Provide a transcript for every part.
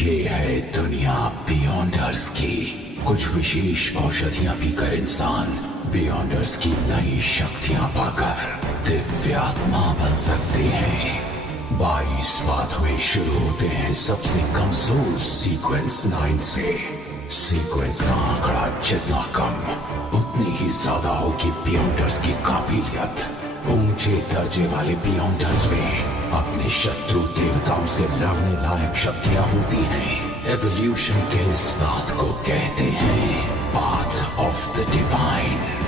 ये है दुनिया बियॉन्डर्स की। कुछ विशेष औषधियां पीकर इंसान बियॉन्डर्स की नई शक्तियां पाकर दिव्यात्मा बन सकते हैं। 22 पाथवे शुरू होते हैं सबसे कमजोर सीक्वेंस 9 से। सीक्वेंस का आंकड़ा जितना कम उतनी ही ज्यादा होगी बियॉन्डर्स की काबिलियत। ऊंचे दर्जे वाले बियॉन्डर्स में अपने शत्रु देवताओं से लड़ने लायक शक्तियां होती हैं। एवोल्यूशन के इस बात को कहते हैं पाथ ऑफ द डिवाइन।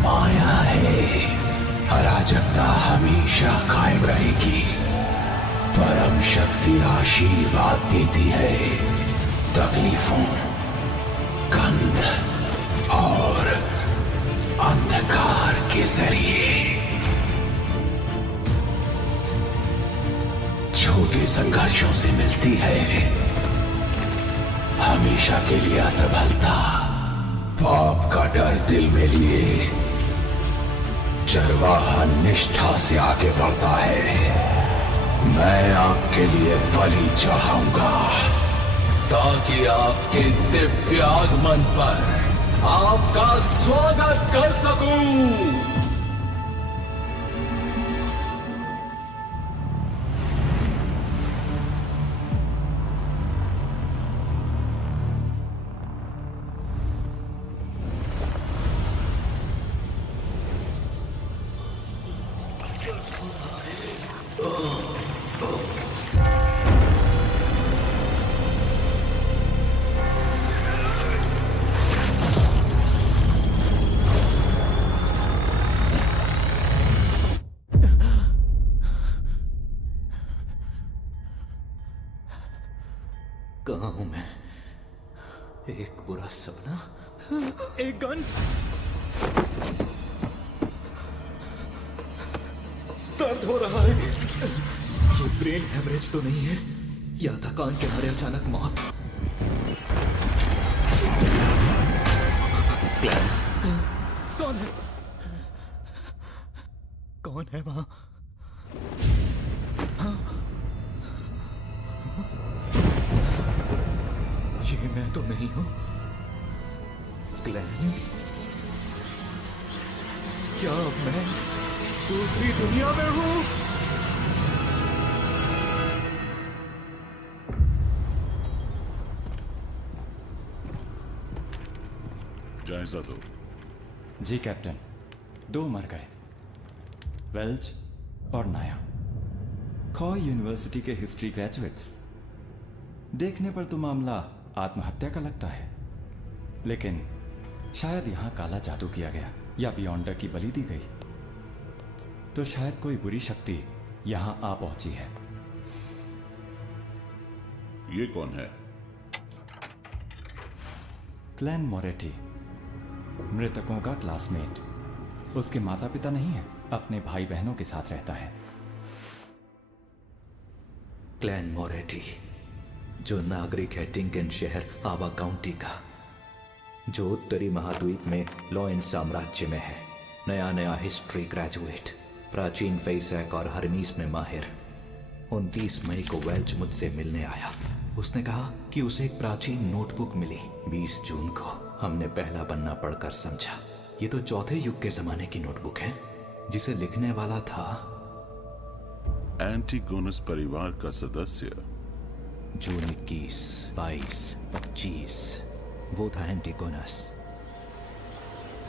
माया है, अराजकता हमेशा कायम रहेगी। परम शक्ति आशीर्वाद देती है तकलीफों, गंध और अंधकार के जरिए। छोटे संघर्षों से मिलती है हमेशा के लिए असफलता। पाप का डर दिल में लिए चरवाहा निष्ठा से आगे बढ़ता है। मैं आपके लिए बलि चढ़ाऊंगा ताकि आपके दिव्य आगमन पर आपका स्वागत कर सकूं। कहाँ हूं मैं? एक बुरा सपना, एक गन, दर्द हो रहा है। ये ब्रेन हेमरेज तो नहीं है या थकान के मारे अचानक मौत? क्लैन, कौन है? कौन है वहां? ये मैं तो नहीं हूं। क्लैन, क्या मैं दूसरी दुनिया में हूं? जायजा दो। जी कैप्टन, 2 मर गए, वेल्च और नाया, खॉय यूनिवर्सिटी के हिस्ट्री ग्रेजुएट्स। देखने पर तो मामला आत्महत्या का लगता है, लेकिन शायद यहां काला जादू किया गया या बियॉन्डर की बलि दी गई। तो शायद कोई बुरी शक्ति यहां आ पहुंची है। ये कौन है? क्लैन मोरेटी, मृतकों का क्लासमेट। उसके माता पिता नहीं है, अपने भाई बहनों के साथ रहता है। क्लैन मोरेटी, जो नागरिक है टिंकन शहर आबा काउंटी का, जो उत्तरी महाद्वीप में लॉयन साम्राज्य में है। नया नया हिस्ट्री ग्रेजुएट, प्राचीन फेसैक और हरमीस में माहिर। 29 मई को वेल्च मुझसे मिलने आया। उसने कहा कि उसे एक प्राचीन नोटबुक मिली 20 जून को। हमने पहला पन्ना पढ़कर समझा ये तो चौथे युग के जमाने की नोटबुक है, जिसे लिखने वाला था एंटिगोनस परिवार का सदस्य। जून 21, 22, 25 वो था एंटिगोनस।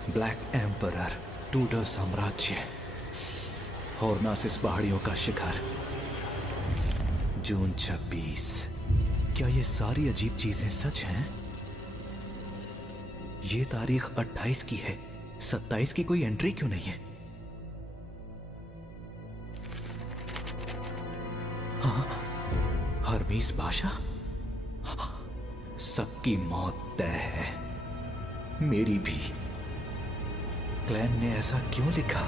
ब्लैक एम्परर, टूडर साम्राज्य, हॉर्नासिस पहाड़ियों का शिखर। जून 26। क्या ये सारी अजीब चीजें सच हैं? ये तारीख 28 की है, 27 की कोई एंट्री क्यों नहीं है? हाँ, हरमीस बादशाह, सबकी मौत तय है, मेरी भी। क्लैन ने ऐसा क्यों लिखा?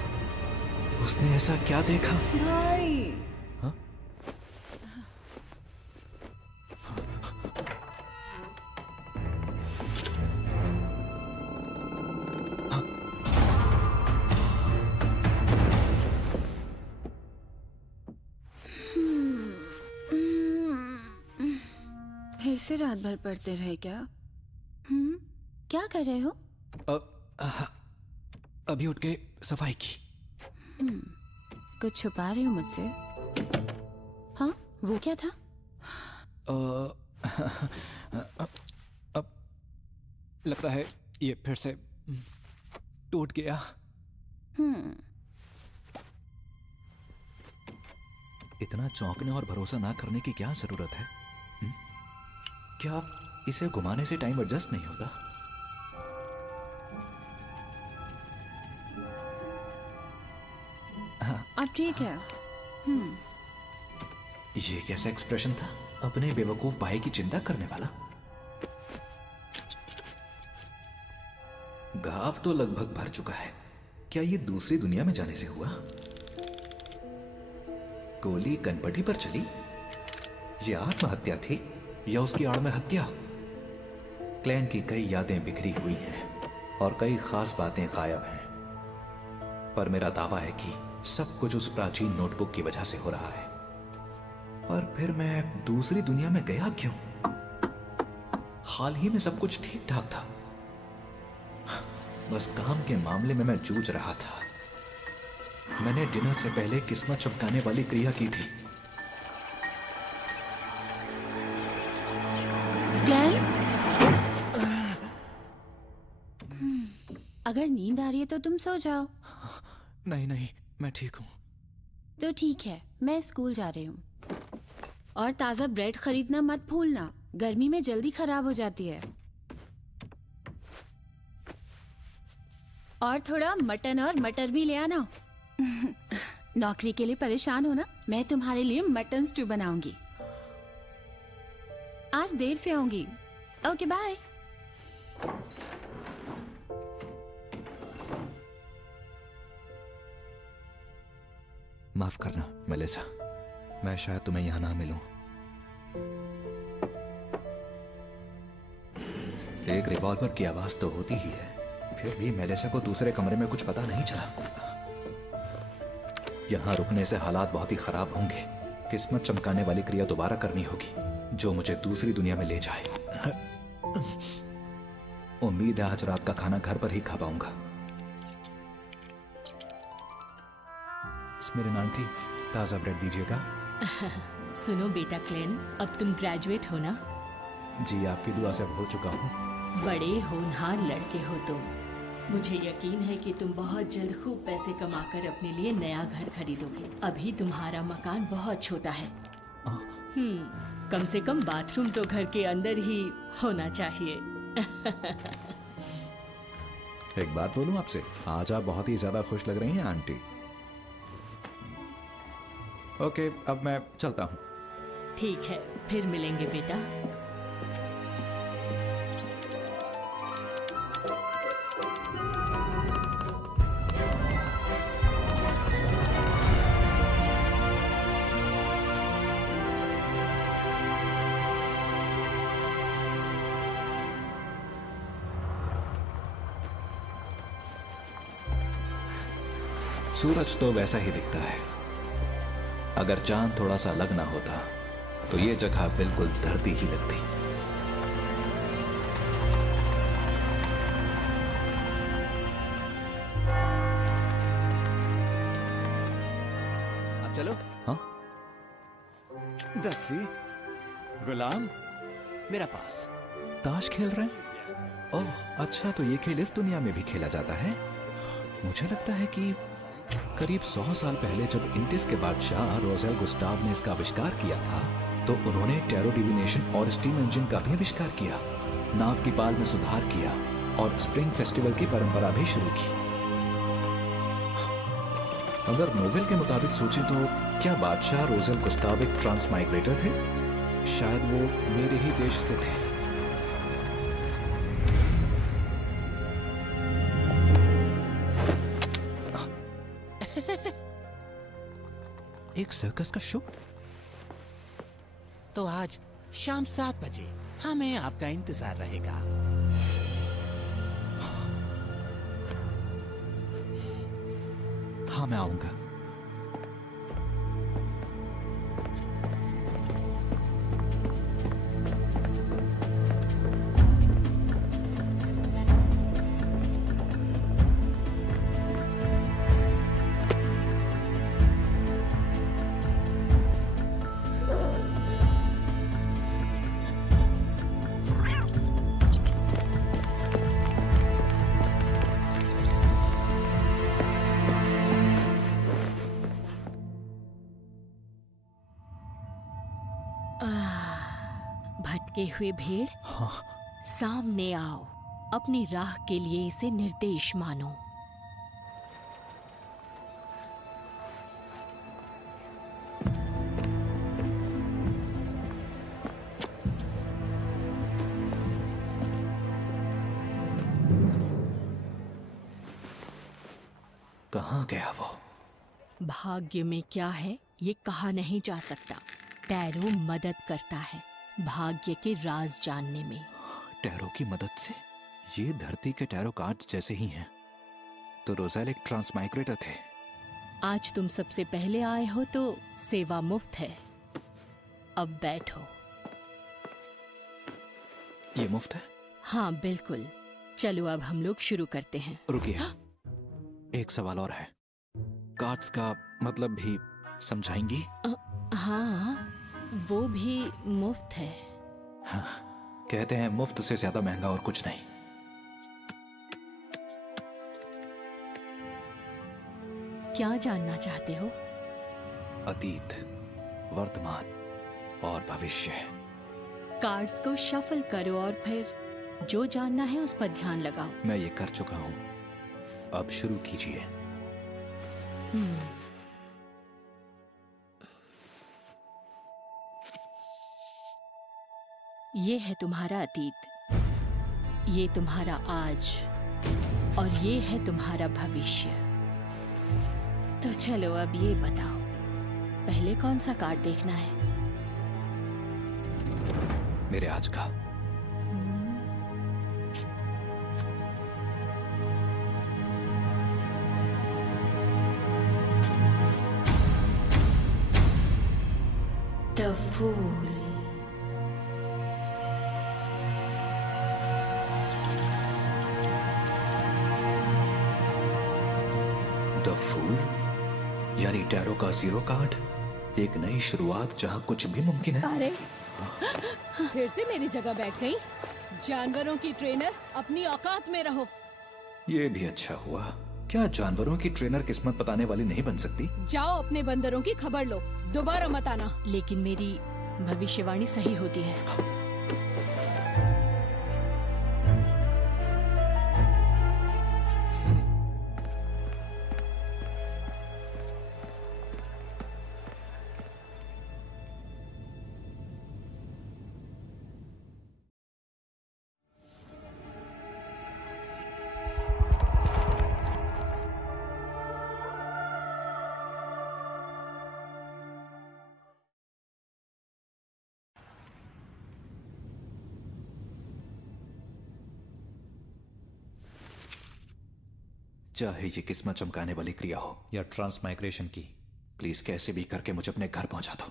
उसने ऐसा क्या देखा? भाई हाँ? फिर से रात भर पढ़ते रहे क्या? क्या कर रहे हो? अभी उठ के सफाई की। कुछ छुपा रहे हो मुझसे? हाँ, वो क्या था? अब लगता है ये फिर से टूट गया। इतना चौंकने और भरोसा ना करने की क्या जरूरत है? क्या इसे घुमाने से टाइम एडजस्ट नहीं होता? अब ठीक है। ये कैसा एक्सप्रेशन था? अपने बेवकूफ भाई की चिंता करने वाला। घाव तो लगभग भर चुका है। क्या ये दूसरी दुनिया में जाने से हुआ? गोली कनपटी पर चली? ये आत्महत्या थी या उसकी आड़ में हत्या? क्लैन की कई यादें बिखरी हुई हैं और कई खास बातें गायब हैं, पर मेरा दावा है कि सब कुछ उस प्राचीन नोटबुक की वजह से हो रहा है। पर फिर मैं दूसरी दुनिया में गया क्यों? हाल ही में सब कुछ ठीक ठाक था। बस काम के मामले में मैं जूझ रहा था। मैंने डिनर से पहले किस्मत चमकाने वाली क्रिया की थी। क्लैन, अगर नींद आ रही है तो तुम सो जाओ। नहीं नहीं, मैं ठीक हूं। तो ठीक है, मैं स्कूल जा रही हूँ। और ताज़ा ब्रेड खरीदना मत भूलना, गर्मी में जल्दी खराब हो जाती है। और थोड़ा मटन और मटर भी ले आना। नौकरी के लिए परेशान हो ना? मैं तुम्हारे लिए मटन स्टू बनाऊंगी। आज देर से आऊंगी। Okay bye. माफ करना मेलिसा, मैं शायद तुम्हें यहां ना मिलूं। एक रिवॉल्वर की आवाज तो होती ही है, फिर भी मेलिसा को दूसरे कमरे में कुछ पता नहीं चला। यहां रुकने से हालात बहुत ही खराब होंगे। किस्मत चमकाने वाली क्रिया दोबारा करनी होगी, जो मुझे दूसरी दुनिया में ले जाए। उम्मीद है आज रात का खाना घर पर ही खा पाऊंगा। मेरे आंटी, ताजा ब्रेड दीजिएगा। सुनो बेटा क्लेन, अब तुम ग्रेजुएट हो ना? जी, आपकी दुआ से अब हो चुका हूँ। बड़े होनहार लड़के हो तुम। मुझे यकीन है कि तुम बहुत जल्द खूब पैसे कमाकर अपने लिए नया घर खरीदोगे। अभी तुम्हारा मकान बहुत छोटा है। कम से कम बाथरूम तो घर के अंदर ही होना चाहिए। एक बात बोलूं आपसे, आज आप बहुत ही ज्यादा खुश लग रही हैं आंटी। ओके, अब मैं चलता हूँ। ठीक है, फिर मिलेंगे बेटा। सूरज तो वैसा ही दिखता है। अगर चांद थोड़ा सा अलग ना होता तो ये जगह बिल्कुल धरती ही लगती। अब चलो। हाँ, दस्सी, गुलाम, मेरा पास। ताश खेल रहे हैं? ओह अच्छा, तो ये खेल इस दुनिया में भी खेला जाता है। मुझे लगता है कि करीब 100 साल पहले जब इंडिस के बादशाह रोजेल गुस्टाव ने इसका आविष्कार किया था, तो उन्होंने टैरो डिविनेशन और स्टीम इंजन का भी आविष्कार किया, नाव की पाल में सुधार किया और स्प्रिंग फेस्टिवल की परंपरा भी शुरू की। अगर नोवेल के मुताबिक सोचें तो क्या बादशाह रोजेल गुस्टाव एक ट्रांसमाइग्रेटर थे? शायद वो मेरे ही देश से थे। एक सर्कस का शो? तो आज शाम 7 बजे हमें आपका इंतजार रहेगा। हाँ, मैं आऊंगा। भटके हुए भेड़, सामने आओ। अपनी राह के लिए इसे निर्देश मानो। कहाँ गया वो? भाग्य में क्या है ये कहा नहीं जा सकता। टैरो मदद करता है भाग्य के राज जानने में। टैरो की मदद से? ये धरती के टैरो कार्ड्स जैसे ही हैं। तो रोज़ेल एक ट्रांसमाइग्रेटर थे। आज तुम सबसे पहले आए हो तो सेवा मुफ्त है। अब बैठो। ये मुफ्त है? हाँ बिल्कुल। चलो अब हम लोग शुरू करते हैं। रुकिए, एक सवाल और है। कार्ड्स का मतलब भी समझाएंगी? हाँ, वो भी मुफ्त है। हाँ, कहते हैं मुफ्त से ज्यादा महंगा और कुछ नहीं। क्या जानना चाहते हो? अतीत, वर्तमान और भविष्य। कार्ड्स को शफल करो और फिर जो जानना है उस पर ध्यान लगाओ। मैं ये कर चुका हूं, अब शुरू कीजिए। ये है तुम्हारा अतीत, ये तुम्हारा आज और ये है तुम्हारा भविष्य। तो चलो अब ये बताओ, पहले कौन सा कार्ड देखना है? मेरे आज का। The Fool। द फूल यानी टैरो का जीरो कार्ड। एक नई शुरुआत जहां कुछ भी मुमकिन है। अरे फिर से मेरी जगह बैठ गई। जानवरों की ट्रेनर, अपनी औकात में रहो। ये भी अच्छा हुआ। क्या जानवरों की ट्रेनर किस्मत बताने वाली नहीं बन सकती? जाओ अपने बंदरों की खबर लो, दोबारा मत आना। लेकिन मेरी भविष्यवाणी सही होती है। चाहे ये किस्मत चमकाने वाली क्रिया हो या ट्रांसमाइग्रेशन की, प्लीज कैसे भी करके मुझे अपने घर पहुंचा दो।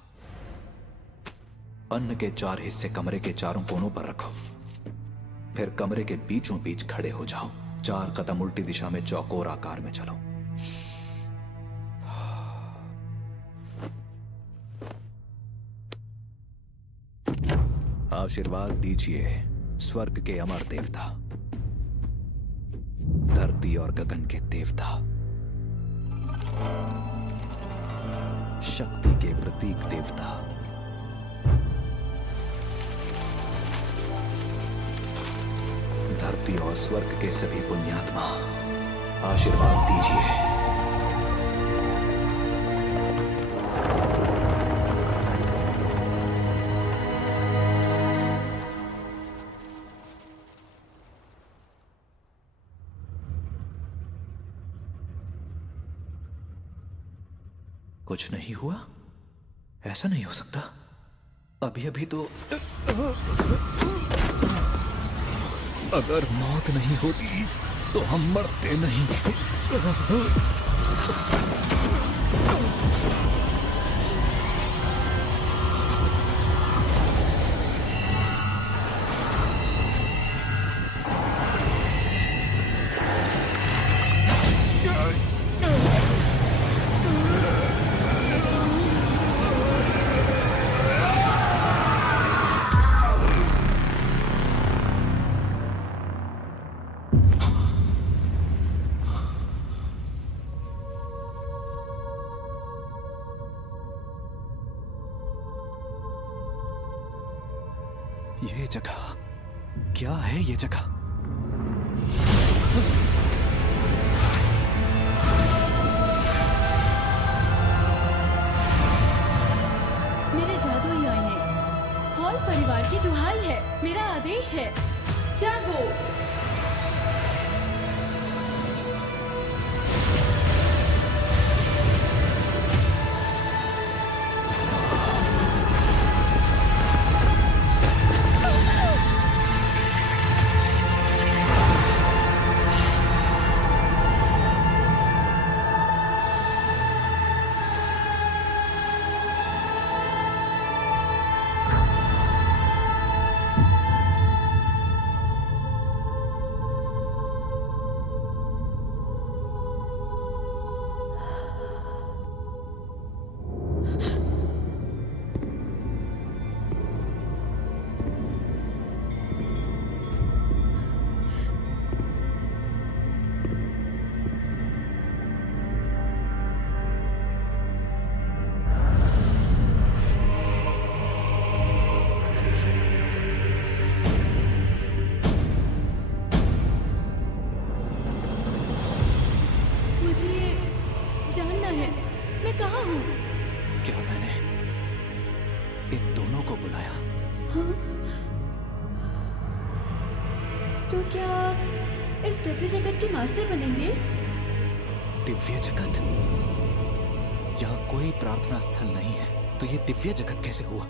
अन्न के 4 हिस्से कमरे के चारों कोनों पर रखो, फिर कमरे के बीचों बीच खड़े हो जाओ। 4 कदम उल्टी दिशा में चौकोर आकार में चलो। आशीर्वाद दीजिए स्वर्ग के अमर देवता, धरती और गगन के देवता, शक्ति के प्रतीक देवता, धरती और स्वर्ग के सभी पुण्यात्मा, आशीर्वाद दीजिए। कुछ नहीं हुआ? ऐसा नहीं हो सकता। अभी अभी तो अगर मौत नहीं होती तो हम मरते नहीं। ये जगह क्या है? ये जगह मेरे जादुई आईने, हॉल परिवार की दुहाई है, मेरा आदेश है, जागो। क्या मैंने इन दोनों को बुलाया? हाँ? तो क्या इस दिव्य जगत के मास्टर बनेंगे? दिव्य जगत? यहाँ कोई प्रार्थना स्थल नहीं है, तो ये दिव्य जगत कैसे हुआ?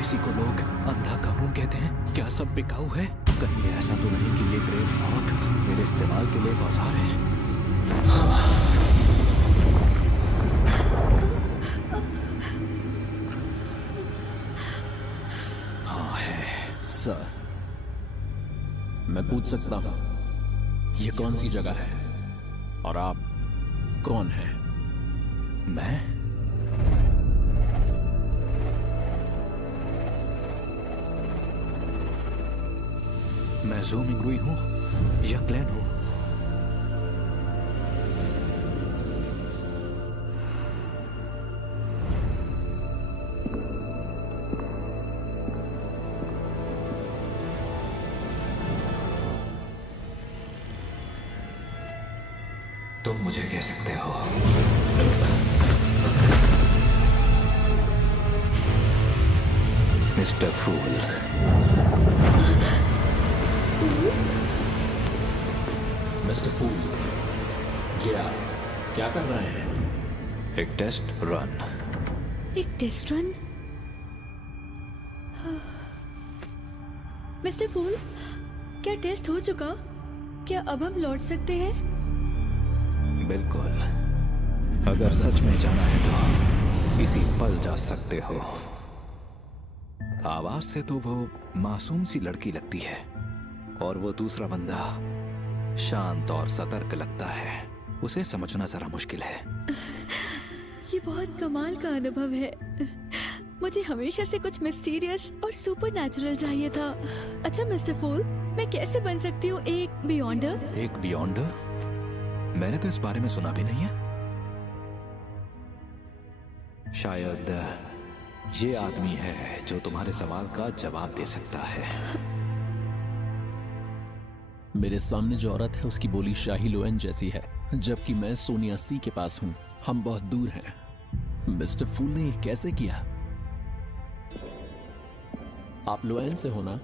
इसी को लोग अंधा कानून कहते हैं। क्या सब बिकाऊ है? कहीं ऐसा तो नहीं कि ये ग्रे फॉग मेरे इस्तेमाल के लिए एक औजार है? हाँ है। सर, मैं पूछ सकता हूं ये कौन सी जगह है और आप कौन हैं? मैं ज़ू मिंगरुई हूँ या क्लैन हूँ? तुम मुझे कह सकते हो मिस्टर फूल। मिस्टर फूल, क्या कर रहे हैं? एक टेस्ट रन। एक टेस्ट रन? मिस्टर फूल, क्या टेस्ट हो चुका? क्या अब हम लौट सकते हैं? बिल्कुल, अगर सच में जाना है तो इसी पल जा सकते हो। आवाज से तो वो मासूम सी लड़की लगती है और वो दूसरा बंदा शांत और सतर्क लगता है। उसे समझना जरा मुश्किल है। ये बहुत कमाल का अनुभव है। मुझे हमेशा से कुछ मिस्टीरियस और सुपरनैचुरल चाहिए था। अच्छा मिस्टर फूल, मैं कैसे बन सकती हूँ एक बियॉन्डर? एक बियॉन्डर? मैंने तो इस बारे में सुना भी नहीं है। शायद ये आदमी है जो तुम्हारे सवाल का जवाब दे सकता है। मेरे सामने जो औरत है उसकी बोली शाही लोएन जैसी है, जबकि मैं सोनिया सी के पास हूं। हम बहुत दूर हैं। मिस्टर फूल ने ये कैसे किया? आप लोएन से होना?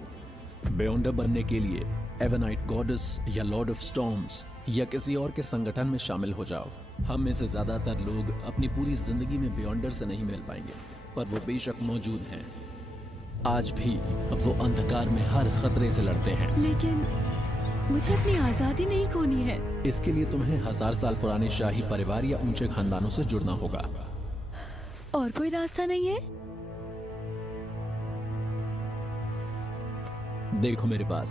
बियॉन्डर बनने के लिए एवनाइट गॉडेस या लॉर्ड ऑफ स्टॉर्म्स या किसी और के संगठन में शामिल हो जाओ। हम में से ज्यादातर लोग अपनी पूरी जिंदगी में बियॉन्डर से नहीं मिल पाएंगे, पर वो बेशक मौजूद हैं। आज भी वो अंधकार में हर खतरे से लड़ते हैं। लेकिन मुझे अपनी आजादी नहीं खोनी है। इसके लिए तुम्हें 1000 साल पुराने शाही परिवार या ऊंचे खानदानों से जुड़ना होगा। और कोई रास्ता नहीं है? देखो मेरे पास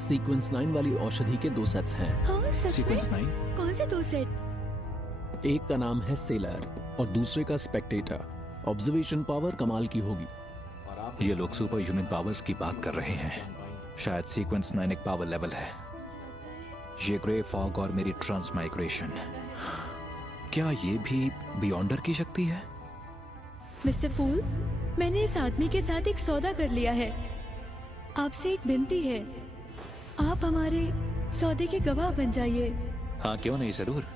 सीक्वेंस 9 वाली औषधि के 2 सेट्स हैं। हाँ, सच सीक्वेंस में? 9? कौन से 2 सेट? एक का नाम है सेलर और दूसरे का स्पेक्टेटर। ऑब्जर्वेशन पावर कमाल की होगी। ये लोग सुपर ह्यूमन पावर्स की बात कर रहे हैं। शायद सीक्वेंस 9 एक पावर लेवल है। ये ग्रे फॉग और मेरी ट्रांसमाइग्रेशन, क्या ये भी बियॉन्डर की शक्ति है? मिस्टर फूल, मैंने इस आदमी के साथ एक सौदा कर लिया है। आपसे एक विनती है, आप हमारे सौदे के गवाह बन जाइए। हाँ, क्यों नहीं, जरूर।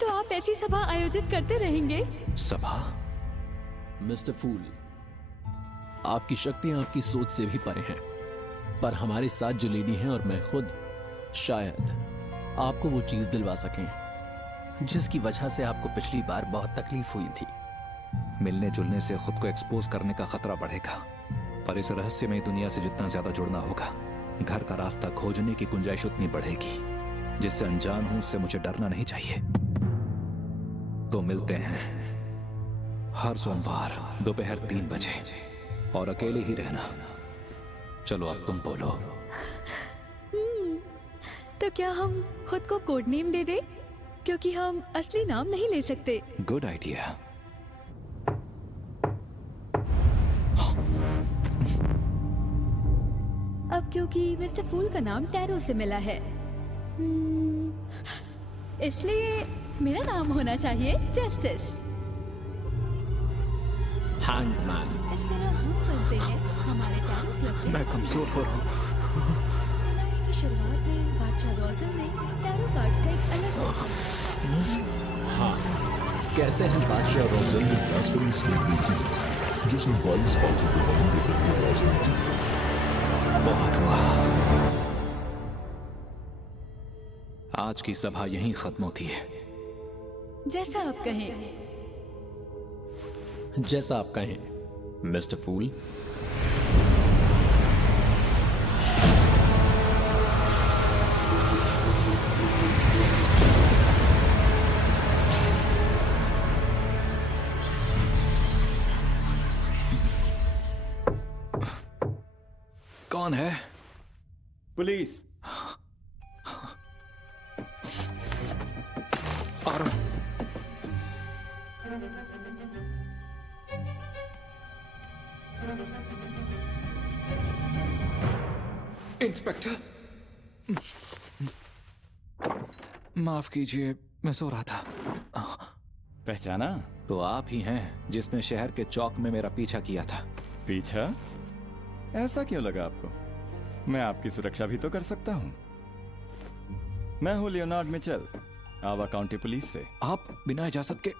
तो आप ऐसी सभा आयोजित करते रहेंगे? सभा? मिस्टर फूल, आपकी शक्तियां आपकी सोच से भी परे हैं, पर हमारे साथ जो लेडी हैं और मैं खुद शायद आपको वो चीज दिलवा सकें जिसकी वजह से आपको पिछली बार बहुत तकलीफ हुई थी। मिलने जुलने से खुद को एक्सपोज करने का खतरा बढ़ेगा, पर इस रहस्यमय दुनिया से जितना ज्यादा जुड़ना होगा, घर का रास्ता खोजने की गुंजाइश उतनी बढ़ेगी। जिससे अनजान हूं उससे मुझे डरना नहीं चाहिए। तो मिलते हैं हर सोमवार दोपहर 3 बजे, और अकेले ही रहना। चलो अब तुम बोलो। तो क्या हम खुद को कोड नेम दे दे, क्योंकि हम असली नाम नहीं ले सकते। Good idea. अब क्योंकि मिस्टर फूल का नाम टैरो से मिला है, इसलिए मेरा नाम होना चाहिए जस्टिस। हैंगमैन। इस तरह हम बनते हैं हमारे टैरो क्लब के। मैं कमजोर हो रहा हूँ। जुलाई की शुरुआत में बादशाह रोजन ने टैरो कार्ड्स का एक अलग हाँ, कहते हैं बादशाह रोजन ने ब्लास्फेमी स्लेट देखी थी, जिसने 22 बातों को बंद करके राजनीति की। बहुत हुआ। आज की सभा यहीं खत्म होती है। जैसा आप कहें। जैसा आप कहें मिस्टर फूल। कौन है? पुलिस। आ रहा हूं। इंस्पेक्टर, माफ कीजिए, मैं सो रहा था। पहचाना? तो आप ही हैं जिसने शहर के चौक में मेरा पीछा किया था। पीछा? ऐसा क्यों लगा आपको? मैं आपकी सुरक्षा भी तो कर सकता हूं। मैं हूं लियोनार्ड मिचेल, आवा काउंटी पुलिस से। आप बिना इजाजत के?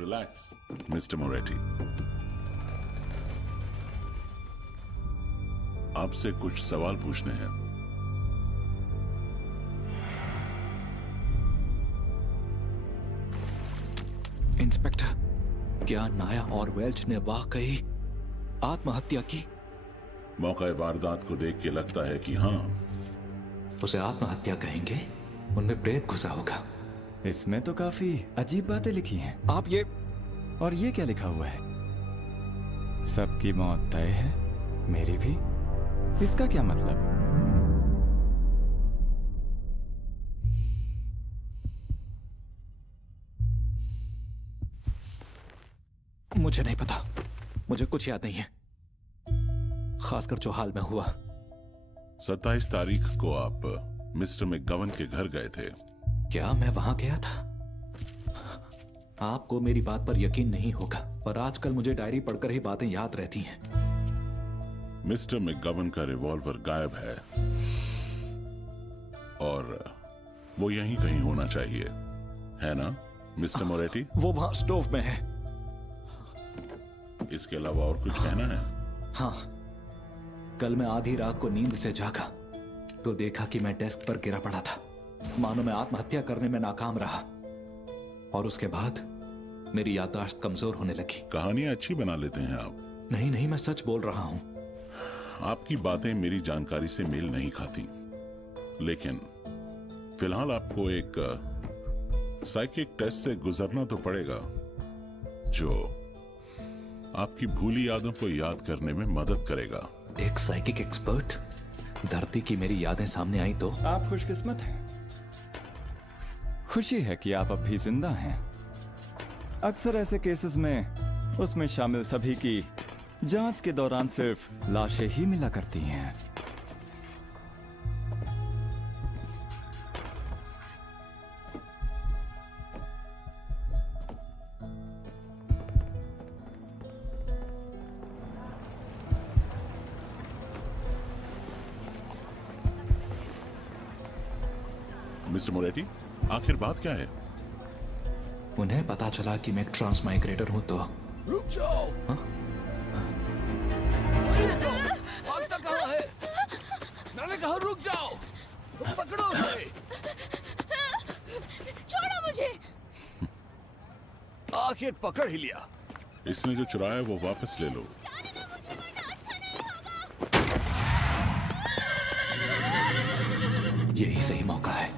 रिलैक्स मिस्टर मोरेटी, आपसे कुछ सवाल पूछने हैं। इंस्पेक्टर, क्या नाया और वेल्च ने वाकई आत्महत्या की? मौका वारदात को देख के लगता है कि हाँ। उसे आत्महत्या कहेंगे? उनमें प्रेत घुसा होगा। इसमें तो काफी अजीब बातें लिखी हैं। आप ये और ये क्या लिखा हुआ है? सबकी मौत तय है, मेरी भी। इसका क्या मतलब? मुझे नहीं पता, मुझे कुछ याद नहीं है, खासकर जो हाल में हुआ। 27 तारीख को आप मिस्टर मैकगवन के घर गए थे। क्या मैं वहां गया था? आपको मेरी बात पर यकीन नहीं होगा, पर आजकल मुझे डायरी पढ़कर ही बातें याद रहती हैं। मिस्टर मैकगवन का रिवॉल्वर गायब है। और वो यहीं कहीं होना चाहिए, है ना मिस्टर मोरेटी? वो वहां स्टोव में है। इसके अलावा और कुछ कहना है? हाँ, कल मैं आधी रात को नींद से जागा तो देखा कि मैं डेस्क पर गिरा पड़ा था, मानो मैं आत्महत्या करने में नाकाम रहा। और उसके बाद मेरी याददाश्त कमजोर होने लगी। कहानियां अच्छी बना लेते हैं आप। नहीं नहीं, मैं सच बोल रहा हूं। आपकी बातें मेरी जानकारी से मेल नहीं खाती, लेकिन फिलहाल आपको एक साइकिक टेस्ट से गुजरना तो पड़ेगा जो आपकी भूली यादों को याद करने में मदद करेगा। एक साइकिक एक्सपर्ट? धरती की मेरी यादें सामने आई तो? आप खुशकिस्मत हैं। खुशी है कि आप अब भी जिंदा हैं। अक्सर ऐसे केसेस में उसमें शामिल सभी की जांच के दौरान सिर्फ लाशें ही मिला करती हैं। मिस्टर मोरेटी, आखिर बात क्या है? उन्हें पता चला कि मैं एक ट्रांसमाइग्रेटर हूं तो। रुक जाओ। भागता कहाँ है? मैंने कहा रुक जाओ। पकड़ो उसे। छोड़ो मुझे। आखिर पकड़ ही लिया। इसने जो चुराया वो वापस ले लो। यही सही मौका है।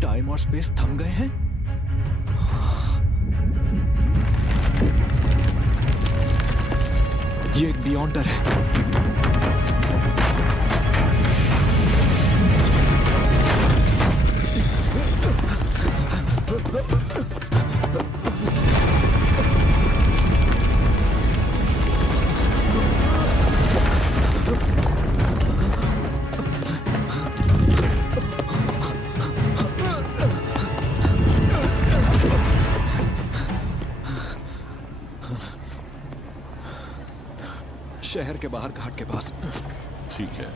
टाइम और स्पेस थम गए हैं। ये एक बियॉन्डर है। शहर के बाहर घाट के पास। ठीक है।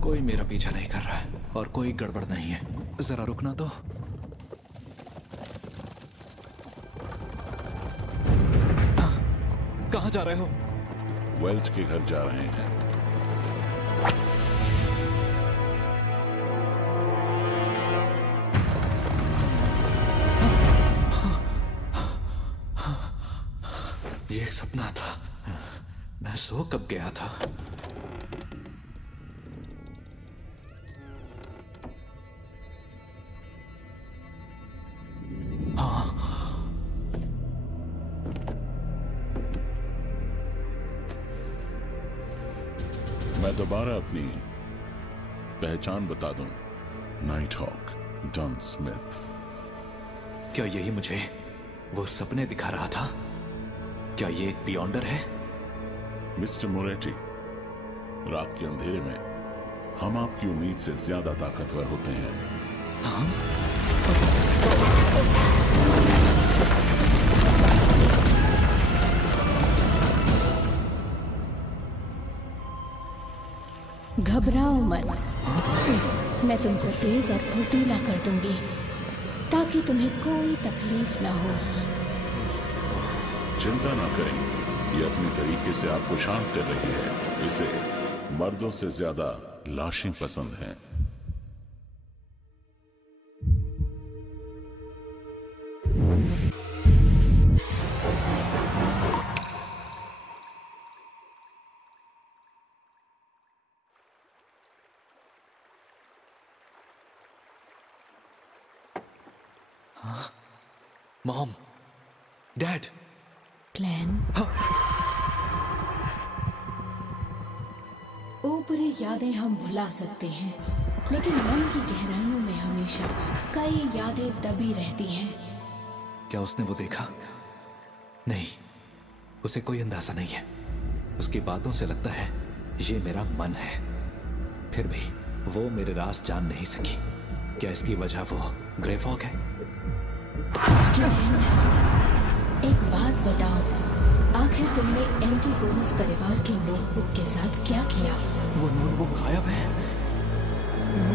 कोई मेरा पीछा नहीं कर रहा है और कोई गड़बड़ नहीं है। जरा रुकना तो। कहाँ जा रहे हो? वेल्च के घर जा रहे हैं। ये एक सपना था। मैं सो कब गया था? मैं दोबारा अपनी पहचान बता दूं। Night hawk done Smith. क्या यही मुझे वो सपने दिखा रहा था? क्या ये एक बियॉन्डर है? मिस्टर मोरेटी, रात के अंधेरे में हम आपकी उम्मीद से ज्यादा ताकतवर होते हैं। घबराओ मत। मैं तुमको तेज और फुर्तीला कर दूंगी ताकि तुम्हें कोई तकलीफ ना हो। चिंता ना करें, ये अपने तरीके से आपको शांत कर रही है। इसे मर्दों से ज्यादा लाशें पसंद हैं। Mom, dad. ग्लेन, ऊपरी यादें हम भुला सकते हैं, लेकिन मन की गहराइयों में हमेशा कई यादें दबी रहती हैं। क्या उसने वो देखा? नहीं, उसे कोई अंदाजा नहीं है। उसकी बातों से लगता है ये मेरा मन है। फिर भी वो मेरे राज जान नहीं सकी। क्या इसकी वजह वो ग्रे फॉग है? एक बात बताओ, आखिर तुमने एंटीगोनस परिवार की नोटबुक के साथ क्या किया? वो नोटबुक गायब है।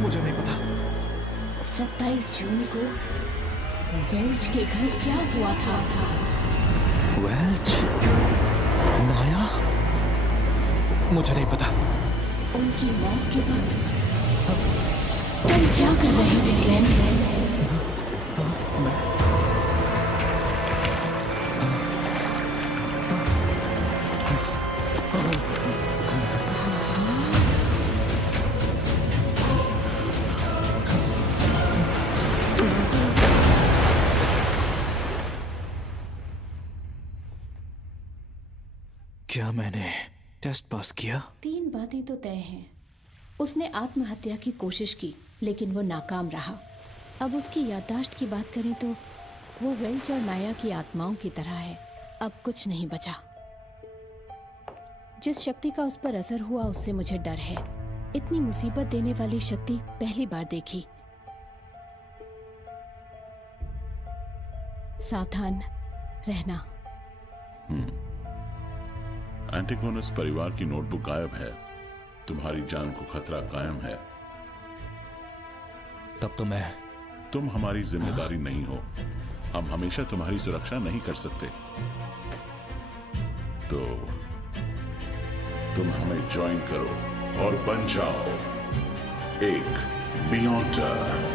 मुझे नहीं पता। 27 जून को वेल्च के घर क्या हुआ था? वेल्च? नाया? मुझे नहीं पता। उनकी मौत के वक्त तुम क्या कर रहे थे ग्लेन? क्या मैंने टेस्ट पास किया? 3 बातें तो तय हैं। उसने आत्महत्या की कोशिश की, लेकिन वो नाकाम रहा। अब उसकी याददाश्त की बात करें तो वो वेल्च और नाया की आत्माओं की तरह है। अब कुछ नहीं बचा। जिस शक्ति का उस पर असर हुआ उससे मुझे डर है। इतनी मुसीबत देने वाली शक्ति पहली बार देखी। सावधान रहना। एंटीगोनस परिवार की नोटबुक गायब है। तुम्हारी जान को खतरा कायम है। तब तो तुम हमारी जिम्मेदारी नहीं हो। हम हमेशा तुम्हारी सुरक्षा नहीं कर सकते। तो तुम हमें ज्वाइन करो और बन जाओ एक बियॉन्डर।